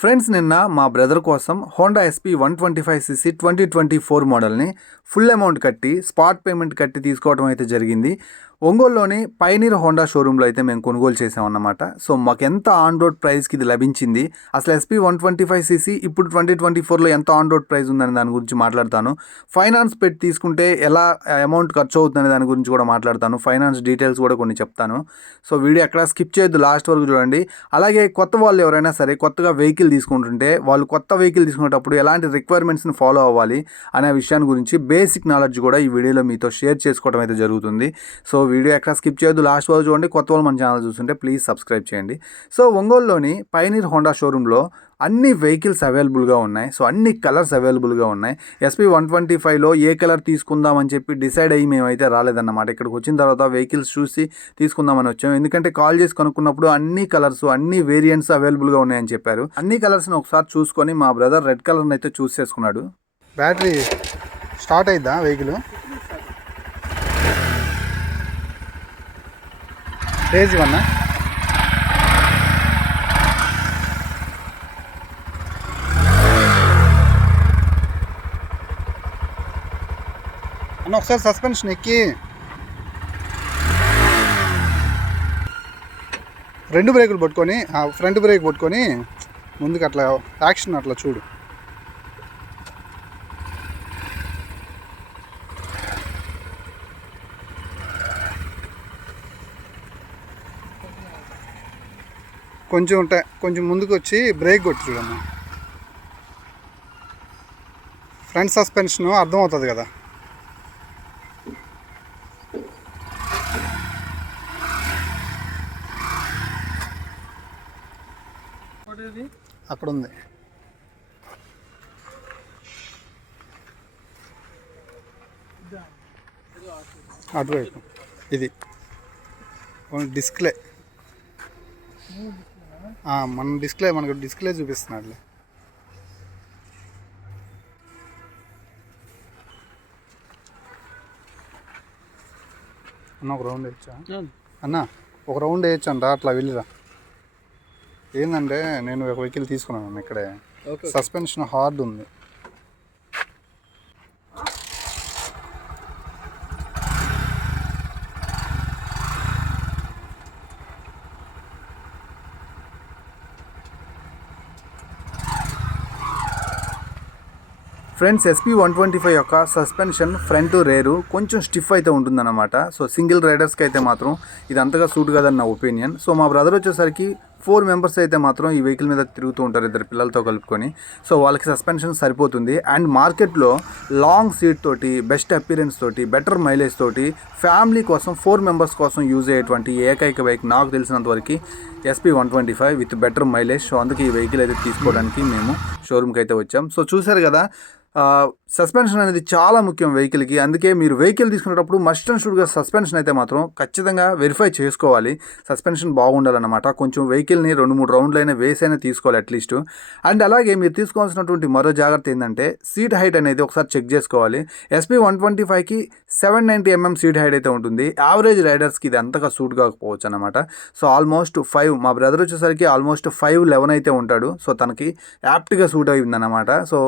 friends నిన్న మా brother కోసం Honda SP one twenty five CC twenty twenty four మోడల్ని ఫుల్ అమౌంట్ కట్టి స్పాట్ పేమెంట్ కట్టి తీసుకోవడం అయితే జరిగింది. ఒంగోలులోని పైనీర్ హోండా షోరూంలో అయితే మేము కొనుగోలు చేసామన్నమాట సో మాకు ఎంత ఆన్ రోడ్ ప్రైస్కి ఇది లభించింది? అసలు SP one twenty five CC ఇప్పుడు ట్వంటీ ట్వంటీ ఫోర్లో ఎంత ఆన్ రోడ్ ప్రైస్ ఉందని దాని గురించి మాట్లాడతాను. ఫైనాన్స్ పెట్టి తీసుకుంటే ఎలా అమౌంట్ ఖర్చు అవుతుందనే దాని గురించి కూడా మాట్లాడతాను. ఫైనాన్స్ డీటెయిల్స్ కూడా కొన్ని చెప్తాను. సో వీడియో ఎక్కడ స్కిప్ చేయొద్దు లాస్ట్ వరకు చూడండి. అలాగే కొత్త వాళ్ళు ఎవరైనా సరే కొత్తగా వెహికల్ తీసుకుంటుంటే వాళ్ళు కొత్త వెహికల్ తీసుకునేటప్పుడు ఎలాంటి రిక్వైర్మెంట్స్ని ఫాలో అవ్వాలి అనే విషయాన్ని గురించి బేసిక్ నాలెడ్జ్ కూడా ఈ వీడియోలో మీతో షేర్ చేసుకోవడం అయితే జరుగుతుంది. సో వీడియో ఎక్కడ స్కిప్ చేయొద్దు. లాస్ట్ వరకు చూడండి. కొత్త వాళ్ళు మన ఛానల్ చూస్తుంటే ప్లీజ్ సబ్స్క్రైబ్ చేయండి. సో ఒంగోలులోని పైనీర్ హోండా షోరూంలో అన్ని వెహికల్స్ అవైలబుల్గా ఉన్నాయి. సో అన్ని కలర్స్ అవైలబుల్గా ఉన్నాయి. ఎస్పీ వన్ ట్వంటీ ఫైవ్లో ఏ కలర్ తీసుకుందాం అని చెప్పి డిసైడ్ అయ్యి మేమైతే రాలేదన్నమాట. ఇక్కడికి వచ్చిన తర్వాత వెహికల్స్ చూసి తీసుకుందామని వచ్చాం. ఎందుకంటే కాల్ చేసి కనుక్కున్నప్పుడు అన్ని కలర్స్ అన్ని వేరియంట్స్ అవైలబుల్గా ఉన్నాయని చెప్పారు. అన్ని కలర్స్ని ఒకసారి చూసుకొని మా బ్రదర్ రెడ్ కలర్ని అయితే చూస్ చేసుకున్నాడు. బ్యాటరీ స్టార్ట్ అయిద్దా వెహికల్? పేజ్ ఇవన్నా అన్న ఒకసారి సస్పెన్షన్ ఎక్కి. రెండు బ్రేకులు పట్టుకొని ఆ ఫ్రంట్ బ్రేక్ పట్టుకొని ముందుకు అట్లా యాక్షన్ అట్లా చూడు. కొంచెం ఉంటాయి కొంచెం ముందుకు వచ్చి బ్రేక్ కొట్టి చూడమ్మా. ఫ్రంట్ సస్పెన్షన్ అర్థమవుతుంది కదా. అక్కడ ఉంది అటువైపు ఇది. డిస్ప్లే మన డిస్ప్లే మనకు డిస్ప్లే చూపిస్తున్నాడు అన్న ఒక రౌండ్ వేయచ్చా? అన్న ఒక రౌండ్ వేయచ్చు అంట అట్లా వెళ్ళిరా. ఏంటంటే నేను ఒక వెహికల్ తీసుకున్నాను ఇక్కడే. సస్పెన్షన్ హార్డ్ ఉంది. Friends SP one twenty five యొక్క సస్పెన్షన్ ఫ్రంట్ రేరు కొంచెం స్టిఫ్ అయితే ఉంటుందన్నమాట. సో సింగిల్ రైడర్స్కి అయితే మాత్రం ఇది అంతగా సూట్ కాదని నా ఒపీనియన్ సో మా బ్రదర్ వచ్చేసరికి ఫోర్ మెంబర్స్ అయితే మాత్రం ఈ వెహికల్ మీద తిరుగుతూ ఉంటారు ఇద్దరు పిల్లలతో కలుపుకొని. సో వాళ్ళకి సస్పెన్షన్ సరిపోతుంది. అండ్ మార్కెట్లో లాంగ్ సీట్ తోటి బెస్ట్ అపీరెన్స్ తోటి బెటర్ మైలేజ్ తోటి ఫ్యామిలీ కోసం ఫోర్ మెంబర్స్ కోసం యూజ్ అయ్యేటువంటి ఏకైక బైక్ నాకు తెలిసినంత వరకు SP one twenty five with better mileage. So అందుకే ఈ వెహికల్ అయితే తీసుకోవడానికి మేము షోరూమ్కి అయితే వచ్చాం. సో చూసారు కదా సస్పెన్షన్ అనేది చాలా ముఖ్యం వెహికల్కి అందుకే మీరు వెహికల్ తీసుకునేటప్పుడు మస్ట్ అండ్ షుడ్గా సస్పెన్షన్ అయితే మాత్రం ఖచ్చితంగా వెరిఫై చేసుకోవాలి. సస్పెన్షన్ బాగుండాలన్నమాట. కొంచెం వెహికల్ని రెండు మూడు రౌండ్లు అయినా వేసైనా తీసుకోవాలి అట్లీస్ట్ అండ్ అలాగే మీరు తీసుకోవాల్సినటువంటి మరో జాగ్రత్త ఏంటంటే సీట్ హైట్ అనేది ఒకసారి చెక్ చేసుకోవాలి. ఎస్పీ వన్ ట్వంటీ ఫైవ్కి seven ninety MM seat height అయితే ఉంటుంది. యావరేజ్ రైడర్స్కి ఇది అంతగా సూట్ కాకపోవచ్చు అనమాట సో ఆల్మోస్ట్ ఫైవ్ మా బ్రదర్ వచ్చేసరికి ఆల్మోస్ట్ ఫైవ్ లెవెన్ అయితే ఉంటాడు. సో తనకి యాప్ట్గా సూట్ అయిందన్నమాట సో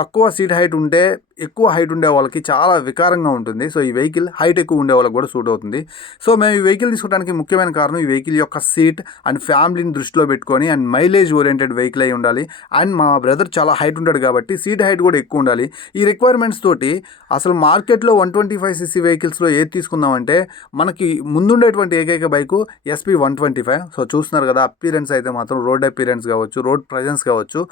తక్కువ సీట్ హైట్ ఉంటే ఎక్కువ హైట్ ఉండే వాళ్ళకి చాలా వికారంగా ఉంటుంది. సో ఈ వెహికల్ హైట్ ఎక్కువ ఉండే వాళ్ళకి కూడా సూట్ అవుతుంది. సో మేము ఈ వెహికల్ తీసుకోవడానికి ముఖ్యమైన కారణం ఈ వెహికల్ యొక్క సీట్ అండ్ ఫ్యామిలీని దృష్టిలో పెట్టుకొని అండ్ మైలేజ్ ఓరియంటెడ్ వెహికల్ అయి ఉండాలి. అండ్ మా బ్రదర్ చాలా హైట్ ఉంటాడు కాబట్టి సీట్ హైట్ కూడా ఎక్కువ ఉండాలి. ఈ రిక్వైర్మెంట్స్ తోటి అసలు మార్కెట్లో వన్ ట్వంటీ ఫైవ్ సీసీ వెహికల్స్లో ఏది తీసుకుందామంటే మనకి ముందుండేటువంటి ఏకైక bike SP one twenty five. So చూస్తున్నారు కదా అపీరెన్స్ అయితే మాత్రం రోడ్ అపీరెన్స్ కావచ్చు రోడ్ ప్రజెన్స్ కావచ్చు.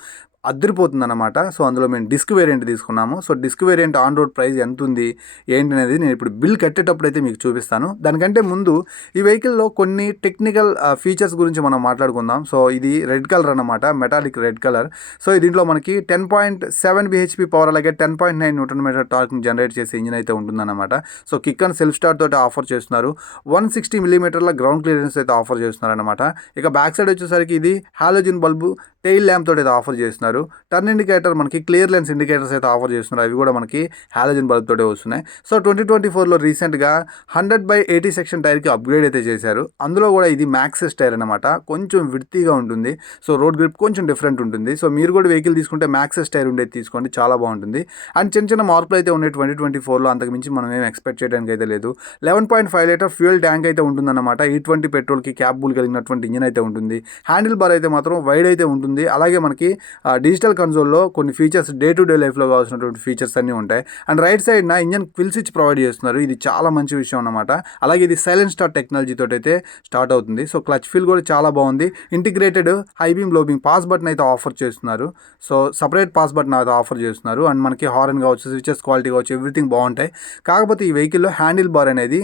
అద్దరిపోతుంది అనమాట సో అందులో మేము డిస్క్ వేరియంట్ తీసుకున్నాము. So disc variant on road price ఎంత ఉంది ఏంటి అనేది నేను ఇప్పుడు బిల్ కట్టేటప్పుడు అయితే మీకు చూపిస్తాను. దానికంటే ముందు ఈ వెహికల్లో కొన్ని టెక్నికల్ ఫీచర్స్ గురించి మనం మాట్లాడుకుందాం. సో ఇది రెడ్ కలర్ అనమాట మెటాలిక్ రెడ్ కలర్. సో దీంట్లో మనకి ten point seven BHP power అలాగే ten point nine newton meter టార్క్ని generate చేసే ఇంజిన్ అయితే ఉంటుందన్నమాట. So kick and self start తోటి ఆఫర్ చేస్తున్నారు. వన్ సిక్స్టీ మిల్లీమీటర్ల గ్రౌండ్ క్లియరెన్స్ అయితే ఆఫర్ చేస్తున్నారు అనమాట ఇక బ్యాక్ సైడ్ వచ్చేసరికి ఇది హాలోజిన్ బల్బు టెయిల్ ల్యాంప్ తోటి అయితే ఆఫర్ చేస్తున్నారు. చేశారు టర్న్ ఇండికేటర్ మనకి క్లియర్ లెన్స్ ఇండికేటర్స్ అయితే ఆఫర్ చేస్తున్నారు. అవి కూడా మనకి హాలజన్ బల్బ్ తోటే వస్తున్నాయి. సో ట్వంటీ ట్వంటీ ఫోర్లో రీసెంట్గా హండ్రెడ్ బై ఎయిటీ సెక్షన్ టైర్కి అప్గ్రేడ్ అయితే చేశారు. అందులో కూడా ఇది మ్యాక్సెస్ టైర్ అనమాట కొంచెం విడ్తీగా ఉంటుంది. సో రోడ్ గ్రిప్ కొంచెం డిఫరెంట్ ఉంటుంది. సో మీరు కూడా వెహికల్ తీసుకుంటే మ్యాక్సెస్ టైర్ ఉండేది తీసుకోండి. చాలా బాగుంటుంది. అండ్ చిన్న చిన్న మార్పులు అయితే ఉన్నాయి ట్వంటీ ట్వంటీ ఫోర్లో అంతకు మించి మనం ఏం ఎక్స్పెక్ట్ చేయడానికి అయితే లేదు. Eleven point five litre fuel tank అయితే ఉంటుందన్నమాట ఈ ట్వంటీ పెట్రోల్కి క్యాబుల్ కలిగినటువంటి ఇంజిన్ అయితే ఉంటుంది. హ్యాండిల్ e బార్ అయితే మాత్రం వైడ్ అయితే ఉంటుంది. అలాగే మనకి డిజిటల్ కన్సోల్లో కొన్ని ఫీచర్స్ డే టు డే లైఫ్లో కావాల్సినటువంటి ఫీచర్స్ అన్నీ ఉంటాయి. అండ్ రైట్ సైడ్ నా ఇంజన్ క్విల్ స్విచ్ ప్రొవైడ్ చేస్తున్నారు. ఇది చాలా మంచి విషయం అన్నమాట. అలాగే ఇది సైలెంట్ స్టార్ట్ టెక్నాలజీ అయితే స్టార్ట్ అవుతుంది. సో క్లచ్ ఫీల్ కూడా చాలా బాగుంది. ఇంటిగ్రేటెడ్ హై బీమ్లో బీమ్ పాస్ బటన్ అయితే ఆఫర్ చేస్తున్నారు. సో సపరేట్ పాస్ బటన్ అయితే ఆఫర్ చేస్తున్నారు. అండ్ మనకి హార్న్ కావచ్చు స్విచెస్ క్వాలిటీ కావచ్చు ఎవ్రీథింగ్ బాగుంటాయి. కాకపోతే ఈ వెహికల్లో హ్యాండిల్ బార్ అనేది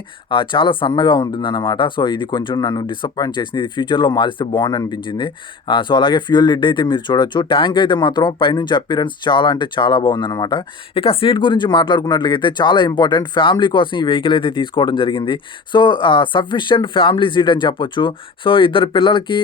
చాలా సన్నగా ఉంటుందన్నమాట. సో ఇది కొంచెం నన్ను డిసప్పాయింట్ చేసింది. ఇది ఫ్యూచర్లో మారిస్తే బాగుంది అనిపించింది. సో అలాగే ఫ్యూయల్ లిడ్ అయితే మీరు చూడొచ్చు. ట్యాంక్ అయితే మాత్రం పైనుంచి అపిరెన్స్ చాలా అంటే చాలా బాగుందన్నమాట. ఇక సీట్ గురించి మాట్లాడుకున్నట్లయితే చాలా ఇంపార్టెంట్ ఫ్యామిలీ కోసం ఈ వెహికల్ అయితే తీసుకోవడం జరిగింది. సో సఫిషియంట్ ఫ్యామిలీ సీట్ అని చెప్పొచ్చు. సో ఇద్దరు పిల్లలకి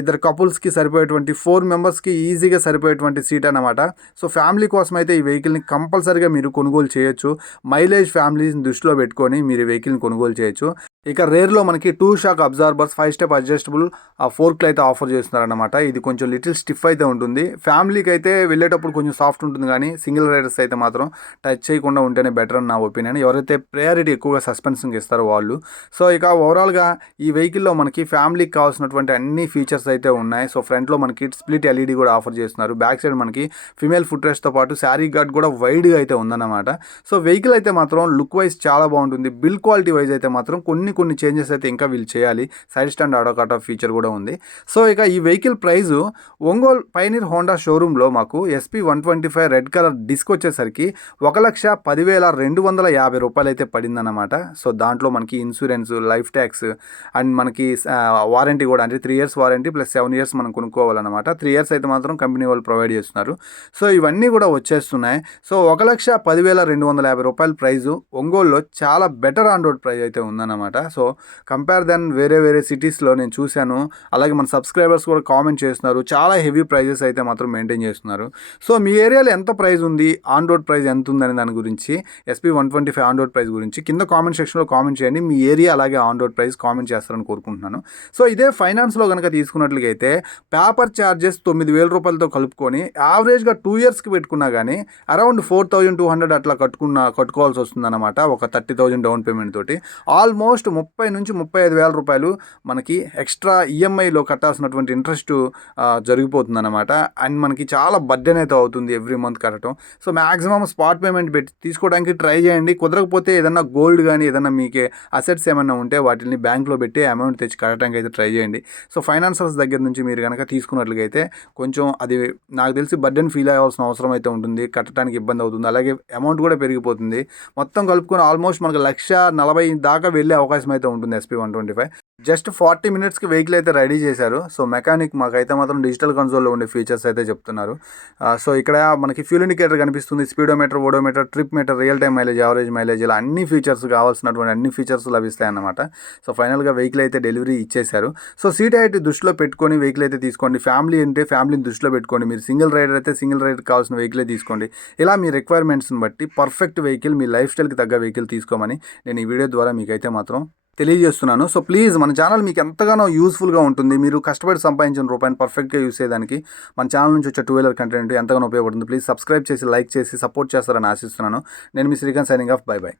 ఇద్దరు కపుల్స్కి సరిపోయేటువంటి ఫోర్ మెంబర్స్కి ఈజీగా సరిపోయేటువంటి సీట్ అనమాట సో ఫ్యామిలీ కోసం అయితే ఈ వెహికల్ని కంపల్సరీగా మీరు కొనుగోలు చేయొచ్చు. మైలేజ్ ఫ్యామిలీని దృష్టిలో పెట్టుకొని మీరు ఈ వెహికల్ని కొనుగోలు చేయొచ్చు. ఇక రేర్లో మనకి two shock absorbers five step adjustable ఆ ఫోర్క్లు అయితే ఆఫర్ చేస్తున్నారన్నమాట. ఇది కొంచెం లిటిల్ స్టిఫ్ అయితే ఉంటుంది. ఫ్యామిలీ ఫ్యామిలీకి అయితే వెళ్ళేటప్పుడు కొంచెం సాఫ్ట్ ఉంటుంది కానీ సింగిల్ రైడర్స్ అయితే మాత్రం టచ్ చేయకుండా ఉంటేనే బెటర్ అని నా ఒపీనియన్. ఎవరైతే ప్రయారిటీ ఎక్కువగా సస్పెన్షన్కి ఇస్తారో వాళ్ళు. సో ఇక ఓవరాల్గా ఈ వెహికల్లో మనకి ఫ్యామిలీకి కావాల్సినటువంటి అన్ని ఫీచర్స్ అయితే ఉన్నాయి. సో ఫ్రంట్లో మనకి స్ప్లిట్ ఎల్ఈడి కూడా ఆఫర్ చేస్తున్నారు. బ్యాక్ సైడ్ మనకి ఫిమేల్ ఫుట్ రెస్ట్తో పాటు శారీ గార్డ్ కూడా వైడ్గా అయితే ఉందన్నమాట. సో వెహికల్ అయితే మాత్రం లుక్ వైజ్ చాలా బాగుంటుంది. బిల్ క్వాలిటీ వైజ్ అయితే మాత్రం కొన్ని కొన్ని చేంజెస్ అయితే ఇంకా వీళ్ళు చేయాలి. Side stand auto cut off feature కూడా ఉంది. సో ఇక ఈ vehicle price Ongole pioneer Honda show షోరూంలో మాకు SP one twenty five red colour disc వచ్చేసరికి ఒక లక్ష పదివేల రెండు వందల యాభై రూపాయలు అయితే పడిందన్నమాట. సో దాంట్లో మనకి ఇన్సూరెన్స్ లైఫ్ ట్యాక్స్ అండ్ మనకి వారంటీ కూడా అంటే three years warranty plus seven years మనం కొనుక్కోవాలన్నమాట. త్రీ ఇయర్స్ అయితే మాత్రం కంపెనీ వాళ్ళు ప్రొవైడ్ చేస్తున్నారు. సో ఇవన్నీ కూడా వచ్చేస్తున్నాయి. సో ఒక లక్ష పదివేల రెండు వందల యాభై రూపాయల ప్రైజు ఒంగోలులో చాలా బెటర్ ఆన్ రోడ్ ప్రైజ్ అయితే ఉందన్నమాట. సో కంపేర్ దెన్ వేరే వేరే సిటీస్లో నేను చూశాను. అలాగే మన సబ్స్క్రైబర్స్ కూడా కామెంట్ చేస్తున్నారు. చాలా హెవీ ప్రైజెస్ అయితే మాత్రం మెయింటైన్ చేస్తున్నారు. సో మీ ఏరియాలో ఎంత ప్రైస్ ఉంది? ఆన్ రోడ్ ప్రైస్ ఎంత ఉందనే దాని గురించి SP one twenty five on road price గురించి కింద కామెంట్ సెక్షన్లో కామెంట్ చేయండి. మీ ఏరియా అలాగే ఆన్ రోడ్ ప్రైస్ కామెంట్ చేస్తారని కోరుకుంటున్నాను. సో ఇదే ఫైనాన్స్లో కనుక తీసుకున్నట్లయితే పేపర్ ఛార్జెస్ తొమ్మిది వేల రూపాయలతో కలుపుకొని యావరేజ్గా టూ ఇయర్స్కి పెట్టుకున్నా కానీ around four thousand two hundred అట్లా కట్టుకున్న కట్టుకోవాల్సి వస్తుందన్నమాట ఒక థర్టీ థౌజండ్ డౌన్ పేమెంట్ తోటి. ఆల్మోస్ట్ ముప్పై నుంచి ముప్పై ఐదు వేల రూపాయలు మనకి ఎక్స్ట్రా ఈఎంఐలో కట్టాల్సినటువంటి ఇంట్రెస్ట్ జరిగిపోతుందన్నమాట. అండ్ మనకి మనకి చాలా బర్డెన్ అయితే అవుతుంది ఎవ్రీ మంత్ కట్టడం. సో మ్యాక్సిమం స్పాట్ పేమెంట్ పెట్టి తీసుకోవడానికి ట్రై చేయండి. కుదరకపోతే ఏదన్నా గోల్డ్ కానీ ఏదన్నా మీకు అసెట్స్ ఏమైనా ఉంటే వాటిని బ్యాంక్లో పెట్టి అమౌంట్ తెచ్చి కట్టడానికి అయితే ట్రై చేయండి. సో ఫైనాన్సర్స్ దగ్గర నుంచి మీరు కనుక తీసుకున్నట్లయితే కొంచెం అది నాకు తెలిసి బర్డెన్ ఫీల్ అవ్వాల్సిన అవసరం అయితే ఉంటుంది. కట్టడానికి ఇబ్బంది అవుతుంది. అలాగే అమౌంట్ కూడా పెరిగిపోతుంది. మొత్తం కలుపుకొని ఆల్మోస్ట్ మనకు లక్ష నలభై దాకా వెళ్ళే అవకాశం అయితే ఉంటుంది SP one twenty five. Just forty మినిట్స్కి వెహికల్ అయితే రెడీ చేశారు. సో మెకానిక్ మాకైతే మాత్రం డిజిటల్ కన్సోల్లో ఉండే ఫీచర్స్ అయితే చెప్తున్నారు. సో ఇక్కడ మనకి ఫ్యూల్ ఇండికేటర్ కనిపిస్తుంది. Speedometer odometer trip meter real time mileage average mileage ఇలా అన్ని ఫీచర్స్ కావాల్సినటువంటి అన్ని ఫీచర్స్ లభిస్తాయి అన్నమాట సో ఫైనల్గా వెహికల్ అయితే డెలివరీ ఇచ్చేశారు. సో సీట్ హైట్ దృష్టిలో పెట్టుకొని వెహికల్ అయితే తీసుకోండి. ఫ్యామిలీ అంటే ఫ్యామిలీని దృష్టిలో పెట్టుకోండి. మీరు సింగిల్ రైడర్ అయితే సింగిల్ రైడర్ కావాల్సిన వెహికలే తీసుకోండి. ఇలా మీ రిక్వైర్మెంట్స్ని బట్టి పర్ఫెక్ట్ వెహికల్ మీ లైఫ్ స్టైల్కి తగ్గ వెహికల్ తీసుకోమని నేను ఈ వీడియో ద్వారా మీకైతే మాత్రం తెలియజేస్తున్నాను. సో ప్లీజ్ మన ఛానల్ మీకు ఎంతగానో యూస్ఫుల్గా ఉంటుంది. మీరు కష్టపడి సంపాదించిన రూపాయిని పర్ఫెక్ట్గా యూస్ చేయడానికి మన ఛానల్ నుంచి వచ్చే టూ వీలర్ కంటెంట్ ఎంతగానో ఉపయోగపడుతుంది. ప్లీజ్ సబ్స్క్రైబ్ చేసి లైక్ చేసి సపోర్ట్ చేస్తారని ఆశిస్తున్నాను. నేను మీ Srikanth signing off. Bye bye.